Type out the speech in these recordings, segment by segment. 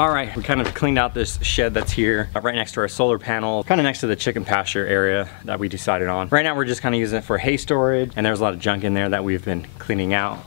All right, we kind of cleaned out this shed that's here right next to our solar panel, kind of next to the chicken pasture area that we decided on. Right now we're just kind of using it for hay storage, and there's a lot of junk in there that we've been cleaning out,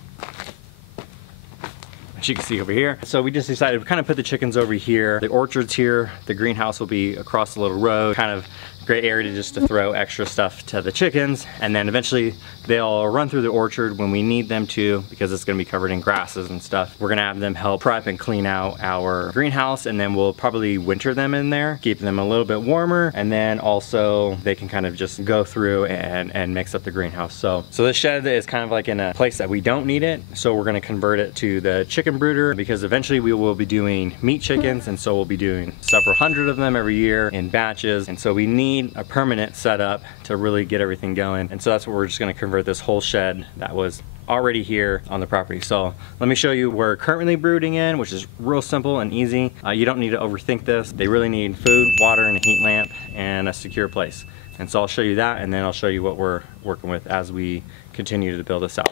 as you can see over here. So we just decided to kind of put the chickens over here. The orchard's here, the greenhouse will be across the little road, kind of great area just to throw extra stuff to the chickens, and then eventually they'll run through the orchard when we need them to, because it's going to be covered in grasses and stuff. We're going to have them help prep and clean out our greenhouse, and then we'll probably winter them in there, keep them a little bit warmer, and then also they can kind of just go through and mix up the greenhouse. So this shed is kind of like in a place that we don't need it, so we're going to convert it to the chicken brooder, because eventually we will be doing meat chickens, and so we'll be doing several hundred of them every year in batches, and so we need a permanent setup to really get everything going. And so that's what we're just going to convert this whole shed that was already here on the property. So let me show you where we're currently brooding in, which is real simple and easy. You don't need to overthink this. They really need food, water, and a heat lamp, and a secure place. And so I'll show you that, and then I'll show you what we're working with as we continue to build this out.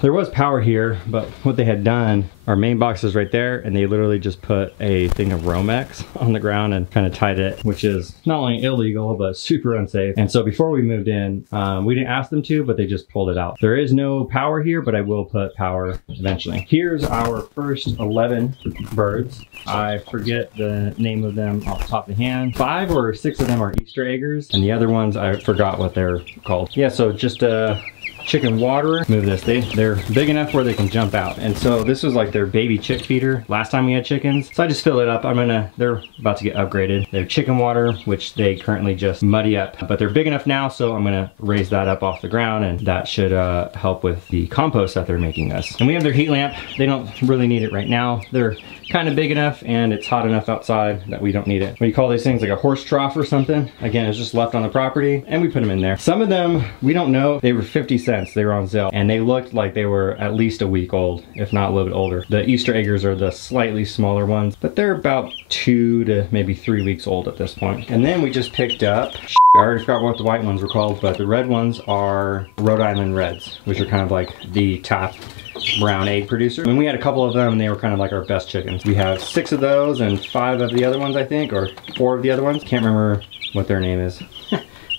There was power here, but what they had done, our main box is right there, and they literally just put a thing of Romex on the ground and kind of tied it, which is not only illegal, but super unsafe. And so before we moved in, we didn't ask them to, but they just pulled it out. There is no power here, but I will put power eventually. Here's our first 11 birds. I forget the name of them off the top of the hand. 5 or 6 of them are Easter eggers, and the other ones, I forgot what they're called. Yeah, so just chicken waterer. Move this. They're big enough where they can jump out. And so this was like their baby chick feeder last time we had chickens. So I just fill it up. They're about to get upgraded. They're chicken water, which they currently just muddy up, but they're big enough now, so I'm gonna raise that up off the ground, and that should help with the compost that they're making us. And we have their heat lamp. They don't really need it right now. They're kind of big enough, and it's hot enough outside that we don't need it. What do you call these things? Like a horse trough or something? Again, it's just left on the property, and we put them in there. Some of them, we don't know. They were 50 cents. They were on sale, and they looked like they were at least a week old, if not a little bit older. The Easter eggers are the slightly smaller ones, but they're about 2 to maybe 3 weeks old at this point. And then we just picked up, I already forgot what the white ones were called, but the red ones are Rhode Island Reds, which are kind of like the top brown egg producer. And we had a couple of them, and they were kind of like our best chickens. We have 6 of those and 5 of the other ones, I think, or 4 of the other ones. Can't remember what their name is.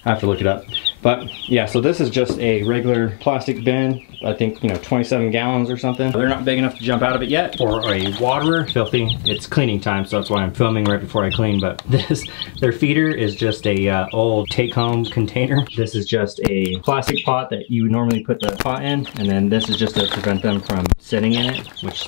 I have to look it up. But yeah, so this is just a regular plastic bin. I think, 27 gallons or something. They're not big enough to jump out of it yet. Or a waterer, filthy. It's cleaning time, so that's why I'm filming right before I clean. But their feeder is just a old take-home container. This is just a plastic pot that you normally put the pot in, and then this is just to prevent them from sitting in it, which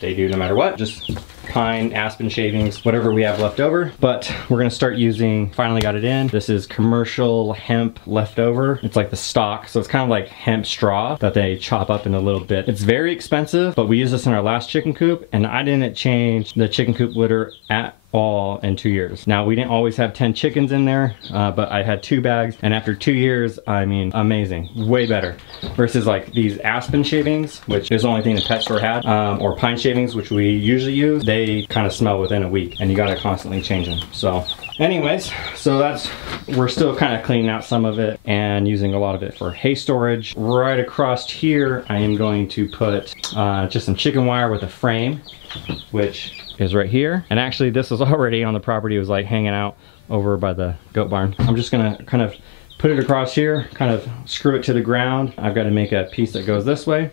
they do no matter what. Just pine, aspen shavings, whatever we have left over. But we're gonna start using, finally got it in. This is commercial hemp leftover. It's like the stalk, so it's kind of like hemp straw that they chop up in a little bit. It's very expensive, but we used this in our last chicken coop, and I didn't change the chicken coop litter at all in 2 years. Now, we didn't always have 10 chickens in there, but I had 2 bags, and after 2 years, I mean, amazing, way better. Versus like these aspen shavings, which is the only thing the pet store had, or pine shavings, which we usually use, they kind of smell within a week, and you gotta constantly change them. So anyways, so we're still kind of cleaning out some of it and using a lot of it for hay storage. Right across here, I am going to put just some chicken wire with a frame, which is right here. And actually this was already on the property. It was like hanging out over by the goat barn. I'm just gonna kind of put it across here, kind of screw it to the ground. I've got to make a piece that goes this way.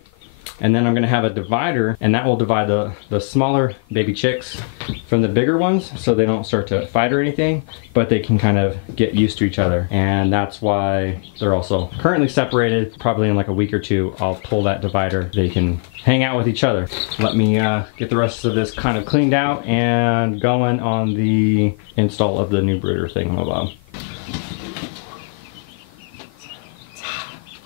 And then I'm gonna have a divider, and that will divide the smaller baby chicks from the bigger ones, so they don't start to fight or anything, but they can kind of get used to each other. And that's why they're also currently separated. Probably in like a week or 2, I'll pull that divider. They can hang out with each other. Let me get the rest of this kind of cleaned out and going on the install of the new brooder thingamabob.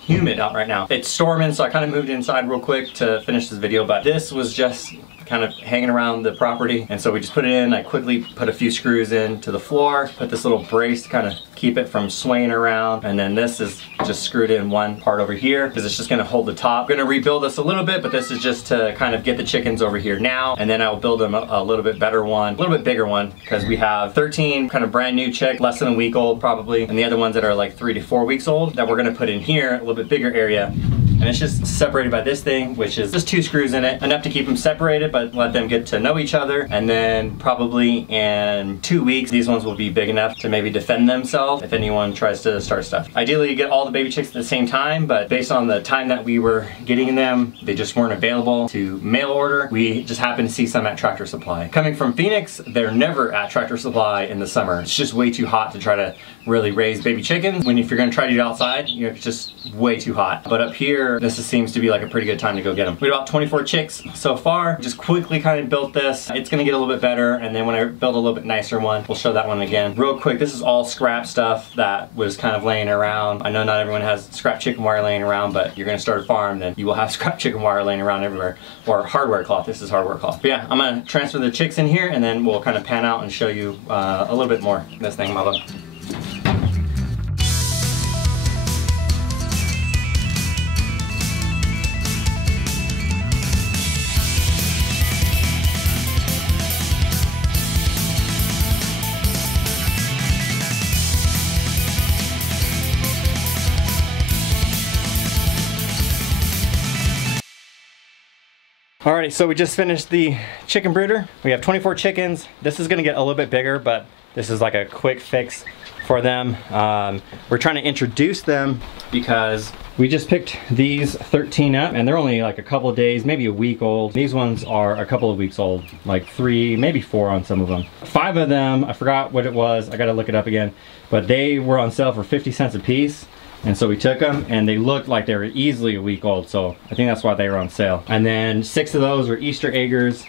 Humid out right now. It's storming, so I kind of moved inside real quick to finish this video, but this was just kind of hanging around the property, and so we just put it in. I quickly put a few screws into the floor, put this little brace to kind of keep it from swaying around, and then this is just screwed in one part over here because it's just going to hold the top. I'm going to rebuild this a little bit, but this is just to kind of get the chickens over here now, and then I'll build them a little bit better one, a little bit bigger one, because we have 13 kind of brand new chicks, less than a week old probably, and the other ones that are like 3 to 4 weeks old that we're going to put in here, a little bit bigger area. And it's just separated by this thing, which is just 2 screws in it, enough to keep them separated, but let them get to know each other. And then probably in 2 weeks, these ones will be big enough to maybe defend themselves if anyone tries to start stuff. Ideally, you get all the baby chicks at the same time, but based on the time that we were getting them, they just weren't available to mail order. We just happened to see some at Tractor Supply. Coming from Phoenix, they're never at Tractor Supply in the summer. It's just way too hot to try to really raise baby chickens. If you're gonna try to do it outside, you know, it's just way too hot. But up here, this seems to be like a pretty good time to go get them. We have about 24 chicks so far. Just quickly kind of built this. It's gonna get a little bit better, and then when I build a little bit nicer one, we'll show that one again. Real quick, this is all scrap stuff that was kind of laying around. I know not everyone has scrap chicken wire laying around, but you're gonna start a farm, then you will have scrap chicken wire laying around everywhere. Or hardware cloth. This is hardware cloth. But yeah, I'm gonna transfer the chicks in here, and then we'll kind of pan out and show you a little bit more of this thing, mother. Alrighty, so we just finished the chicken brooder. We have 24 chickens. This is gonna get a little bit bigger, but this is like a quick fix for them. We're trying to introduce them because we just picked these 13 up, and they're only like a couple of days, maybe a week old. These ones are a couple of weeks old, like 3, maybe 4 on some of them. 5 of them, I forgot what it was. I gotta look it up again, but they were on sale for 50 cents a piece. And so we took them, and they looked like they were easily a week old, so I think that's why they were on sale. And then 6 of those are Easter eggers.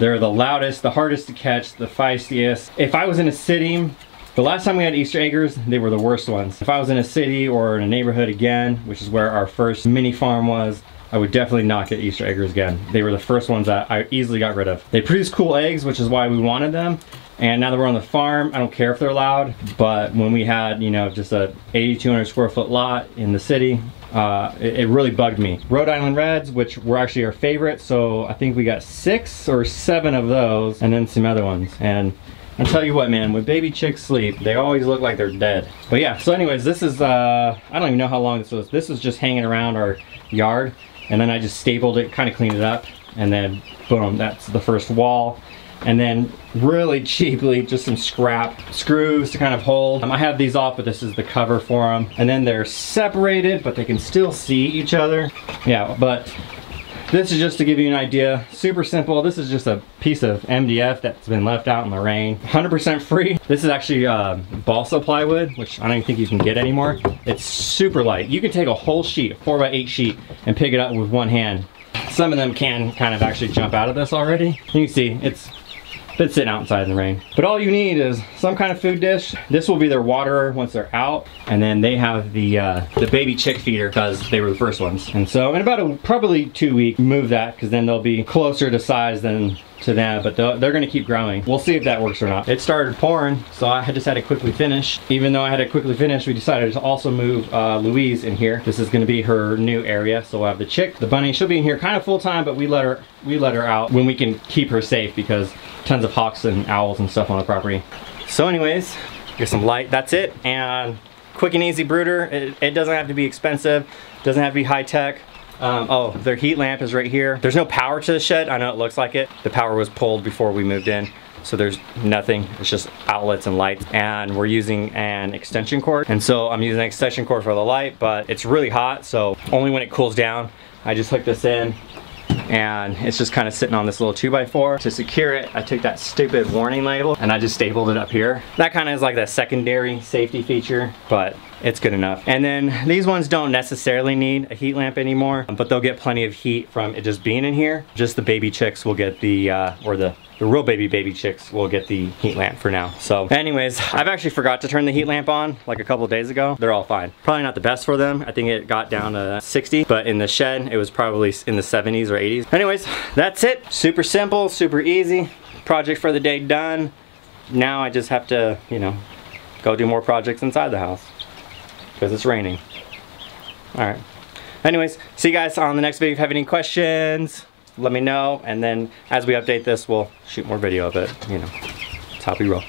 They're the loudest, the hardest to catch, the feistiest. If I was in a city, the last time we had Easter eggers, they were the worst ones. If I was in a city or in a neighborhood again, which is where our first mini farm was, I would definitely not get Easter eggers again. They were the first ones that I easily got rid of. They produce cool eggs, which is why we wanted them. And now that we're on the farm, I don't care if they're loud, but when we had, you know, just a 8,200 square foot lot in the city, it really bugged me. Rhode Island Reds, which were actually our favorite, so I think we got 6 or 7 of those, and then some other ones. And I'll tell you what, man, when baby chicks sleep, they always look like they're dead. But yeah, so anyways, this is, I don't even know how long this was. This was just hanging around our yard, and then I just stapled it, kind of cleaned it up, and then boom, that's the first wall. And then really cheaply, just some scrap screws to kind of hold. I have these off, but this is the cover for them. And then they're separated, but they can still see each other. Yeah, but this is just to give you an idea. Super simple. This is just a piece of MDF that's been left out in the rain. 100% free. This is actually balsa plywood, which I don't even think you can get anymore. It's super light. You can take a whole sheet, a 4x8 sheet, and pick it up with one hand. Some of them can kind of actually jump out of this already. You can see it's been sitting outside in the rain. But all you need is some kind of food dish. This will be their waterer once they're out, and then they have the baby chick feeder because they were the first ones. And so in about probably 2 weeks, move that because then they'll be closer to size than to them, but they're gonna keep growing. We'll see if that works or not. It started pouring, so I just had to quickly finish. Even though I had to quickly finish, we decided to also move Louise in here. This is gonna be her new area, so we'll have the chick, the bunny. She'll be in here kind of full time, but we let her out when we can keep her safe because tons of hawks and owls and stuff on the property. So anyways, here's some light. That's it. And quick and easy brooder. It doesn't have to be expensive. Doesn't have to be high tech. Oh, their heat lamp is right here. There's no power to the shed. I know it looks like it. The power was pulled before we moved in, so there's nothing. It's just outlets and lights, and we're using an extension cord. And so I'm using an extension cord for the light, but it's really hot, so only when it cools down, I just hook this in, and it's just kind of sitting on this little 2x4. To secure it, I took that stupid warning label and I just stapled it up here. That kind of is like the secondary safety feature, but it's good enough. And then these ones don't necessarily need a heat lamp anymore, but they'll get plenty of heat from it just being in here. Just the baby chicks will get the, or the real baby chicks will get the heat lamp for now. So anyways, I've actually forgot to turn the heat lamp on like a couple of days ago. They're all fine. Probably not the best for them. I think it got down to 60, but in the shed, it was probably in the 70s or 80s. Anyways, that's it. Super simple, super easy. Project for the day done. Now I just have to, you know, go do more projects inside the house because it's raining. All right. Anyways, see you guys on the next video. If you have any questions, let me know, and then as we update this, we'll shoot more video of it. You know, it's how we roll.